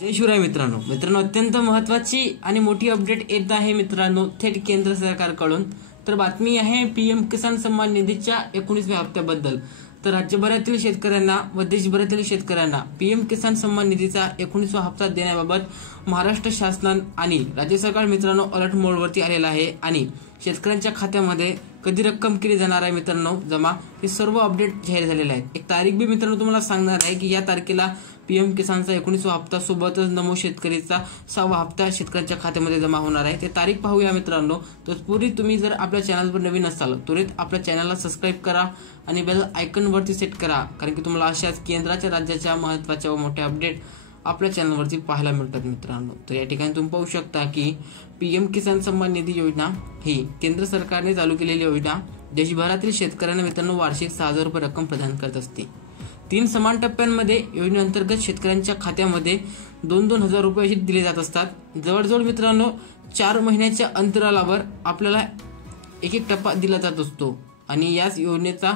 जय शिवराय मित्रांनो अत्यंत महत्त्वाची आणि मोठी अपडेट येत आहे मित्रांनो थेट केंद्र सरकारकडून। तर बातमी आहे पीएम किसान सन्मान निधीच्या 19व्या हप्त्याबद्दल। तर राज्यभरातील शेतकऱ्यांना व देशभरातील शेतकऱ्यांना पीएम किसान सन्मान निधीचा 19वा हप्ता देण्याबाबत महाराष्ट्र शासन आणि राज्य सरकार मित्रांनो अलर्ट मोडवरती आलेला आहे आणि शेतकऱ्यांच्या खात्यामध्ये कधी रक्कम केली जाणार आहे मित्रांनो जमा, हे सर्व अपडेट जाहीर झालेले आहेत। एक तारीख भी मित्रांनो तुम्हाला सांगणार आहे की या तारखेला पीएम किसानचा 19वा हप्ता सोबतच नमो शेतकरीचा 6वा हप्ता शेतकऱ्यांच्या खात्यामध्ये जमा होणार आहे। ते तारीख पाहूया मित्रांनो। तत्पूर्वी तुम्ही जर आपल्या चॅनलवर नवीन असाल त्वरित आपल्या चॅनलला सबस्क्राइब करा आणि बेल आयकॉन वरती सेट करा, कारण की तुम्हाला अशाच केंद्राच्या राज्याच्या महत्त्वाच्या व मोठ्या अपडेट आपल्या चॅनलवरती पाहायला मिळतात मित्रांनो। तर या ठिकाणी तुम्ही पाहू शकता की पीएम किसान सन्मान निधी योजना ही केंद्र सरकारने चालू केलेली योजना देशभरातील शेतकऱ्यांना मित्रांनो वार्षिक 6,000 रुपये रक्कम प्रदान करत असते। 3 समान टप्प्यांमध्ये योजनेअंतर्गत शेतकऱ्यांच्या खात्यामध्ये 2-2 हजार रुपये असे दिले जात असतात। जवळजवळ मित्रांनो 4 महिन्याच्या अंतराळावर आपल्याला एक टप्पा दिला जात असतो आणि याच योजनेचा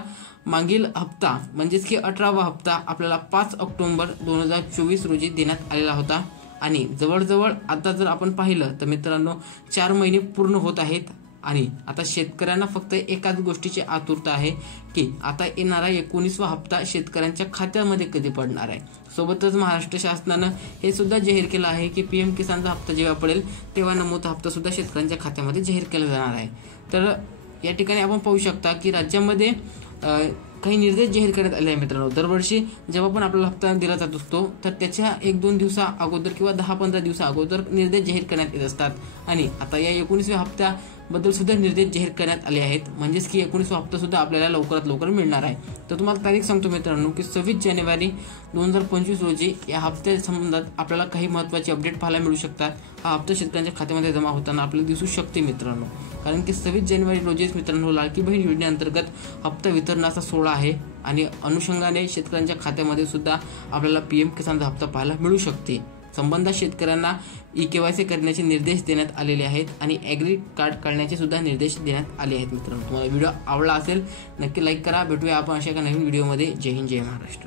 मागील हप्ता म्हणजेच की 18वा हप्ता आपल्याला 5 ऑक्टोबर 2024 रोजी देण्यात आलेला होता आणि जवळजवळ आता जर आपण पाहिलं तर मित्रांनो 4 महिने पूर्ण होत आहेत आणि आता शेतकऱ्यांना फक्त एकाच गोष्टीची आतुरता आहे की आता येणारा 19वा हप्ता शेतकऱ्यांच्या खात्यामध्ये कधी पडणार आहे। सोबतच महाराष्ट्र शासनाने हे सुद्धा जाहीर केलं आहे की पीएम किसानचा हप्ता जेव्हा पडेल तेव्हा नमोचा हप्ता सुद्धा शेतकऱ्यांच्या खात्यामध्ये जाहीर केला जाणार आहे। तर या ठिकाणी आपण पाहू शकता की राज्यामध्ये काही निर्देश जाहीर करण्यात आले आहेत मित्रांनो। दरवर्षी जेव्हा पण आपल्याला हप्ता दिला जात असतो तर त्याच्या 1-2 दिवसा अगोदर किंवा 10-15 दिवसा अगोदर निर्देश जाहीर करण्यात येत असतात आणि आता या 19व्या हप्त्याबद्दल सुद्धा निर्देश जाहीर करण्यात आले आहेत, म्हणजेच की 19वा हप्ता सुद्धा आपल्याला लवकरात लवकर मिळणार आहे। तर तुम्हाला तारीख सांगतो मित्रांनो की 26 जानेवारी 2025 रोजी या हप्त्या संबंधात आपल्याला काही महत्त्वाचे अपडेट पाहायला मिळू शकतात। हा हप्ता शेतकऱ्यांच्या खात्यामध्ये जमा होताना आपल्याला दिसू शकते मित्रांनो, कारण की 26 जानेवारी रोजीच मित्रांनो लाडकी बहीण योजनेअंतर्गत हप्ता वितरणाचा सोहळा आहे आणि अनुषंगाने शेतकऱ्यांच्या खात्यामध्ये सुद्धा आपल्याला पीएम किसानचा हप्ता पाहायला मिळू शकते। संबंधित शेतकऱ्यांना ई-केवायसी करण्याचे निर्देश देण्यात आलेले आहेत आणि ॲग्री कार्ड काढण्याचे सुद्धा निर्देश देण्यात आले आहेत मित्रांनो। तुम्हाला व्हिडिओ आवडला असेल नक्की लाईक करा। भेटूया आपण अशा एका नवीन व्हिडिओमध्ये। जय हिंद जय महाराष्ट्र।